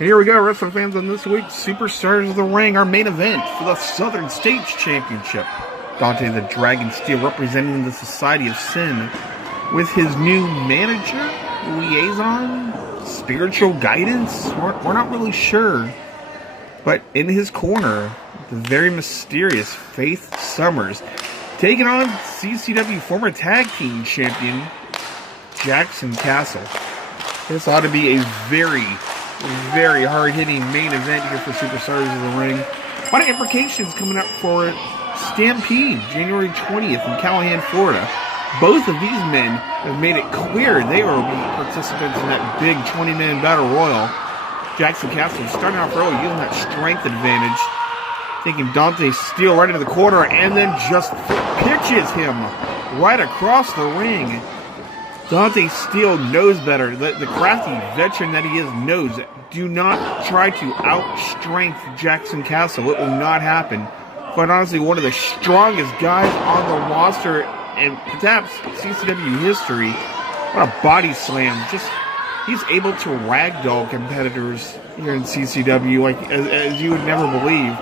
And here we go, wrestling fans, on this week's Superstars of the Ring, our main event for the Southern States Championship. Dante the Dragon Steel representing the Society of Sin with his new manager, liaison, spiritual guidance. We're not really sure. But in his corner, the very mysterious Faith Summers, taking on CCW former tag team champion, Jaxson Cassel. This ought to be a very hard-hitting main event here for Superstars of the Ring. A lot of implications coming up for Stampede, January 20th in Callahan, Florida. Both of these men have made it clear they will be participants in that big 20-man battle royal. Jaxson Cassel starting off early, using that strength advantage, taking Dante Steel right into the corner, and then just pitches him right across the ring. Dante Steel knows better. The crafty veteran that he is knows that do not try to out-strength Jaxson Cassel. It will not happen. Quite honestly, one of the strongest guys on the roster and perhaps CCW history. What a body slam. Just, he's able to ragdoll competitors here in CCW as you would never believe.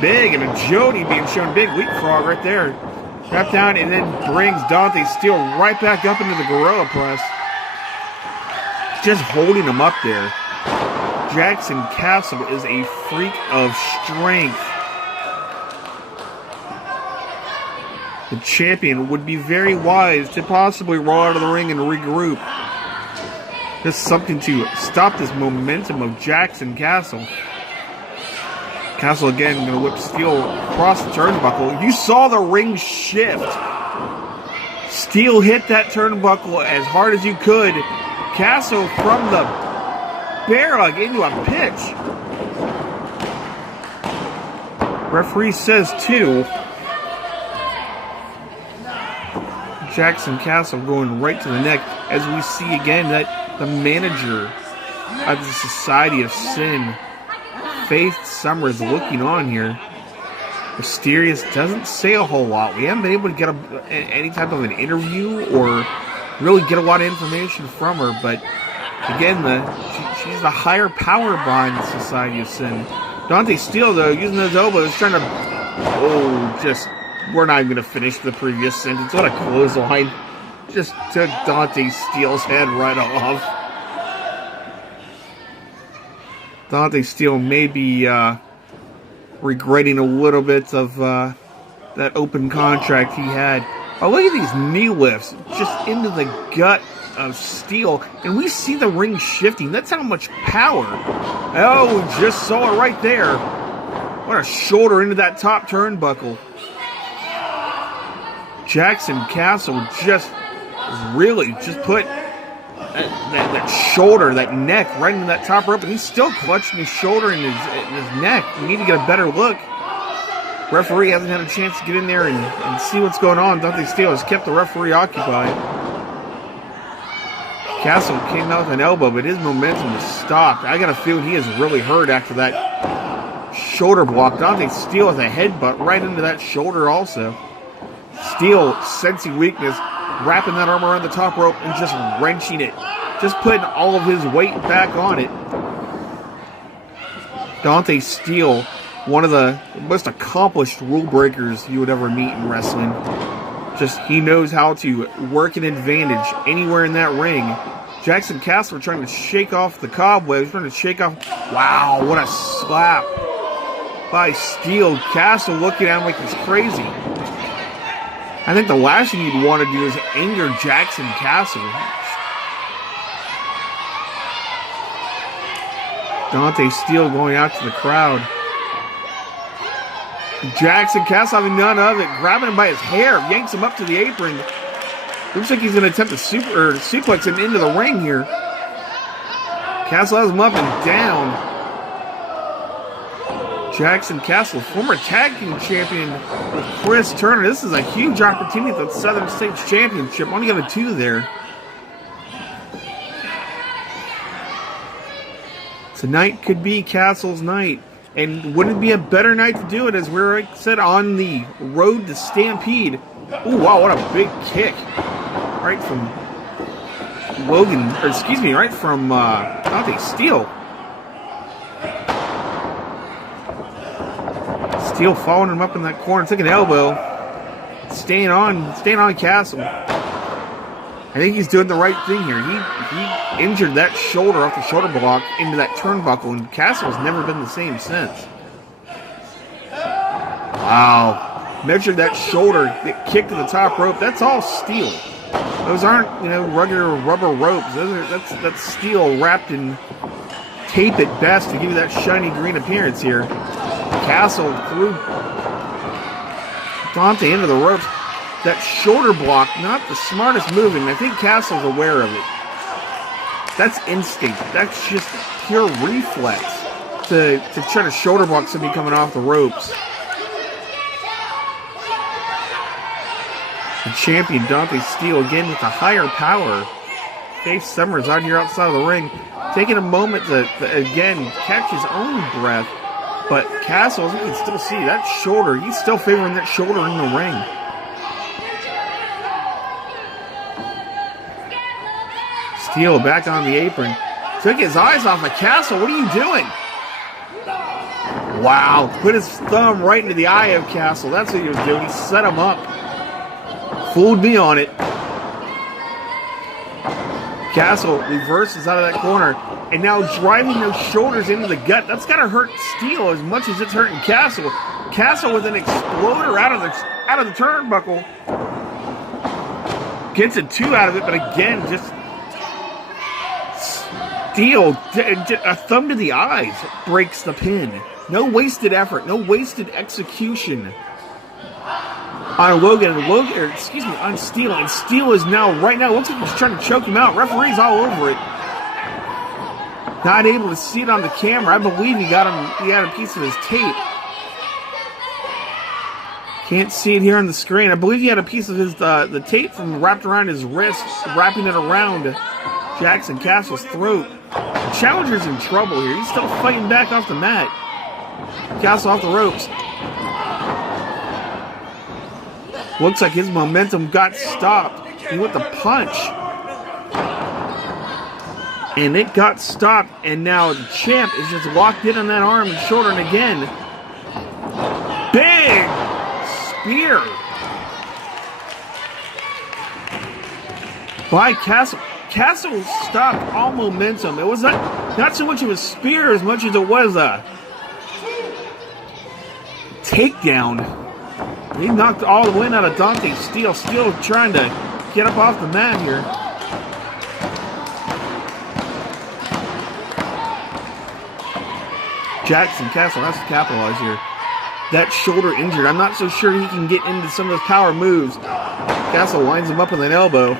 Big, and a Jody being shown big leapfrog right there. Wrapped down and then brings Dante Steel right back up into the gorilla press. Just holding him up there. Jaxson Cassel is a freak of strength. The champion would be very wise to possibly roll out of the ring and regroup. Just something to stop this momentum of Jaxson Cassel. Cassel again going to whip Steel across the turnbuckle. You saw the ring shift. Steel hit that turnbuckle as hard as you could. Cassel from the bear hug into a pitch. Referee says 2. Jaxson Cassel going right to the neck as we see again that the manager of the Society of Sin, Faith Summers, looking on here. Mysterious doesn't say a whole lot. We haven't been able to get any type of an interview or really get a lot of information from her, but again, she's the higher power behind the Society of Sin. Dante Steel, though, using those elbows, trying to... we're not even going to finish the previous sentence. What a clothesline. Just took Dante Steel's head right off. Dante Steel may be regretting a little bit of that open contract he had. Oh, look at these knee lifts just into the gut of Steel. And we see the ring shifting. That's how much power. Oh, we just saw it right there. What a shoulder into that top turnbuckle. Jaxson Cassel just put that shoulder, that neck right into that top rope, and he's still clutching his shoulder and his neck. We need to get a better look. Referee hasn't had a chance to get in there and see what's going on. Dante Steel has kept the referee occupied. Cassel came out with an elbow, but his momentum has stopped. I got a feeling he is really hurt after that shoulder block. Dante Steel with a headbutt right into that shoulder also. Steel sensing weakness, wrapping that arm around the top rope and just wrenching it. Just putting all of his weight back on it. Dante Steel, one of the most accomplished rule breakers you would ever meet in wrestling. Just, he knows how to work an advantage anywhere in that ring. Jaxson Cassel trying to shake off the cobwebs, trying to shake off... Wow, what a slap by Steel. Cassel looking at him like he's crazy. I think the last thing you'd want to do is anger Jaxson Cassel. Dante Steel going out to the crowd. Jaxson Cassel having none of it, grabbing him by his hair, yanks him up to the apron. Looks like he's going to attempt to suplex him into the ring here. Cassel has him up and down. Jaxson Cassel, former tag team champion with Chris Turner. This is a huge opportunity for the Southern States Championship. Only got a 2 there. Tonight could be Cassel's night. And wouldn't it be a better night to do it, as we're, like I said, on the road to Stampede. Ooh, wow, what a big kick. Right from Dante Steel. Steele following him up in that corner, took an elbow. Staying on Cassel. I think he's doing the right thing here. He injured that shoulder off the shoulder block into that turnbuckle, and Cassel's never been the same since. Wow. Measured that shoulder, get kicked to the top rope. That's all steel. Those aren't, regular rubber ropes. That's steel wrapped in tape at best to give you that shiny green appearance here. Cassel threw Dante into the ropes. That shoulder block, not the smartest move, and I think Cassel's aware of it. That's instinct. That's just pure reflex to try to shoulder block somebody coming off the ropes. The champion, Dante Steele, again with the higher power. Dave Summers out here outside of the ring, taking a moment to again, catch his own breath. But Cassel, as you can still see, that shoulder, he's still favoring that shoulder in the ring. Steele back on the apron. Took his eyes off of Cassel. What are you doing? Wow. Put his thumb right into the eye of Cassel. That's what he was doing. He set him up. Fooled me on it. Cassel reverses out of that corner. And now driving those shoulders into the gut. That's got to hurt Steele as much as it's hurting Cassel. Cassel with an exploder out of the turnbuckle. Gets a 2 out of it, but again, just Steele, a thumb to the eyes, breaks the pin. No wasted effort, no wasted execution on on Steele. And Steele is right now, looks like he's trying to choke him out. Referee's all over it. Not able to see it on the camera. I believe he got a piece of his tape. Can't see it here on the screen. I believe he had a piece of his the tape from wrapped around his wrist, wrapping it around Jaxson Cassel's throat. The challenger's in trouble here. He's still fighting back off the mat. Cassel off the ropes. Looks like his momentum got stopped. He went to punch. And it got stopped. And now the champ is just locked in on that arm and shoulder. And again, big spear by Cassel. Cassel stopped all momentum. It was not so much of a spear as much as it was a takedown. He knocked all the wind out of Dante Steele. Steele trying to get up off the mat here. Jaxson Cassel has to capitalize here. That shoulder injured. I'm not so sure he can get into some of those power moves. Cassel winds him up with an elbow.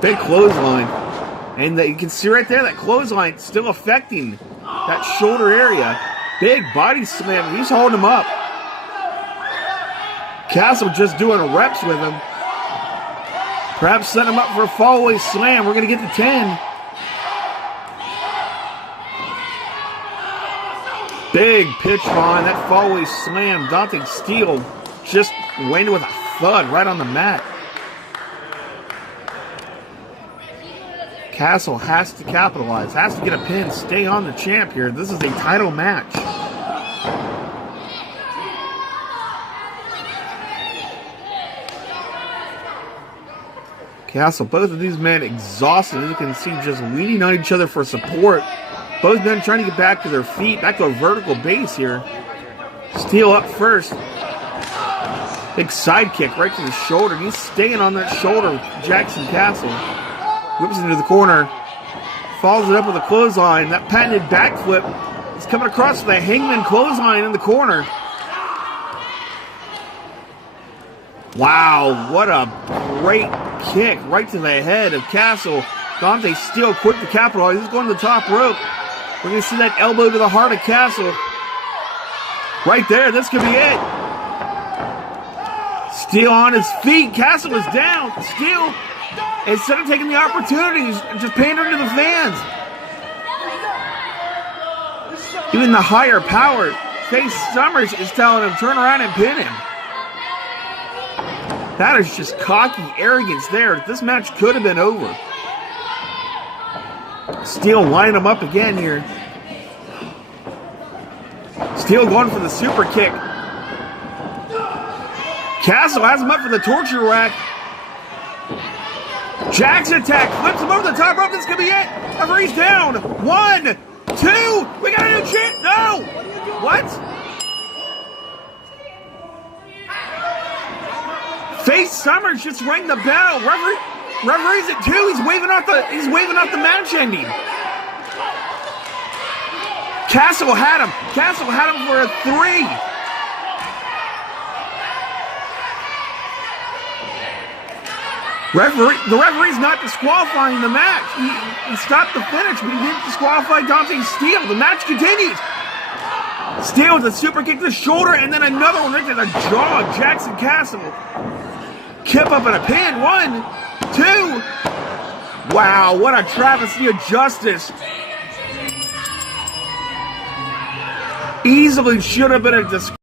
Big clothesline. And you can see right there that clothesline still affecting that shoulder area. Big body slam. He's holding him up. Cassel just doing reps with him. Perhaps setting him up for a fallaway slam. We're going to get to 10. Big pitch behind that fallaway slam. Dante Steele just landed with a thud right on the mat. Cassel has to capitalize, has to get a pin, stay on the champ here. This is a title match. Cassel, both of these men exhausted, as you can see, just leaning on each other for support. Both men trying to get back to their feet, back to a vertical base here. Steele up first. Big side kick right to the shoulder. He's staying on that shoulder, Jaxson Cassel. Whips into the corner. Follows it up with a clothesline. That patented backflip is coming across with a hangman clothesline in the corner. Wow, what a great kick right to the head of Cassel. Dante Steele quick to capitalize. He's going to the top rope. We're going to see that elbow to the heart of Cassel. Right there, this could be it. Steele on his feet. Cassel is down. Steele, instead of taking the opportunities, just pandering to the fans. Even the higher power, Face Summers is telling him, turn around and pin him. That is just cocky arrogance there. This match could have been over. Steele lining him up again here. Steele going for the super kick. Cassel has him up for the torture rack. Jaxson attack, flips him over the top rope. This could be it. Referee's down. 1, 2. We got a new chant. No. What? Face Summers just rang the bell. Referee's at 2. He's waving out the match ending. Cassel had him. Cassel had him for a 3. The referee's not disqualifying the match. He stopped the finish, but he didn't disqualify Dante Steele. The match continues. Steele with a super kick to the shoulder, and then another one right to the jaw. Jaxson Cassel. Kip up in a pin. 1, 2. Wow, what a travesty of justice. Easily should have been a disqualification.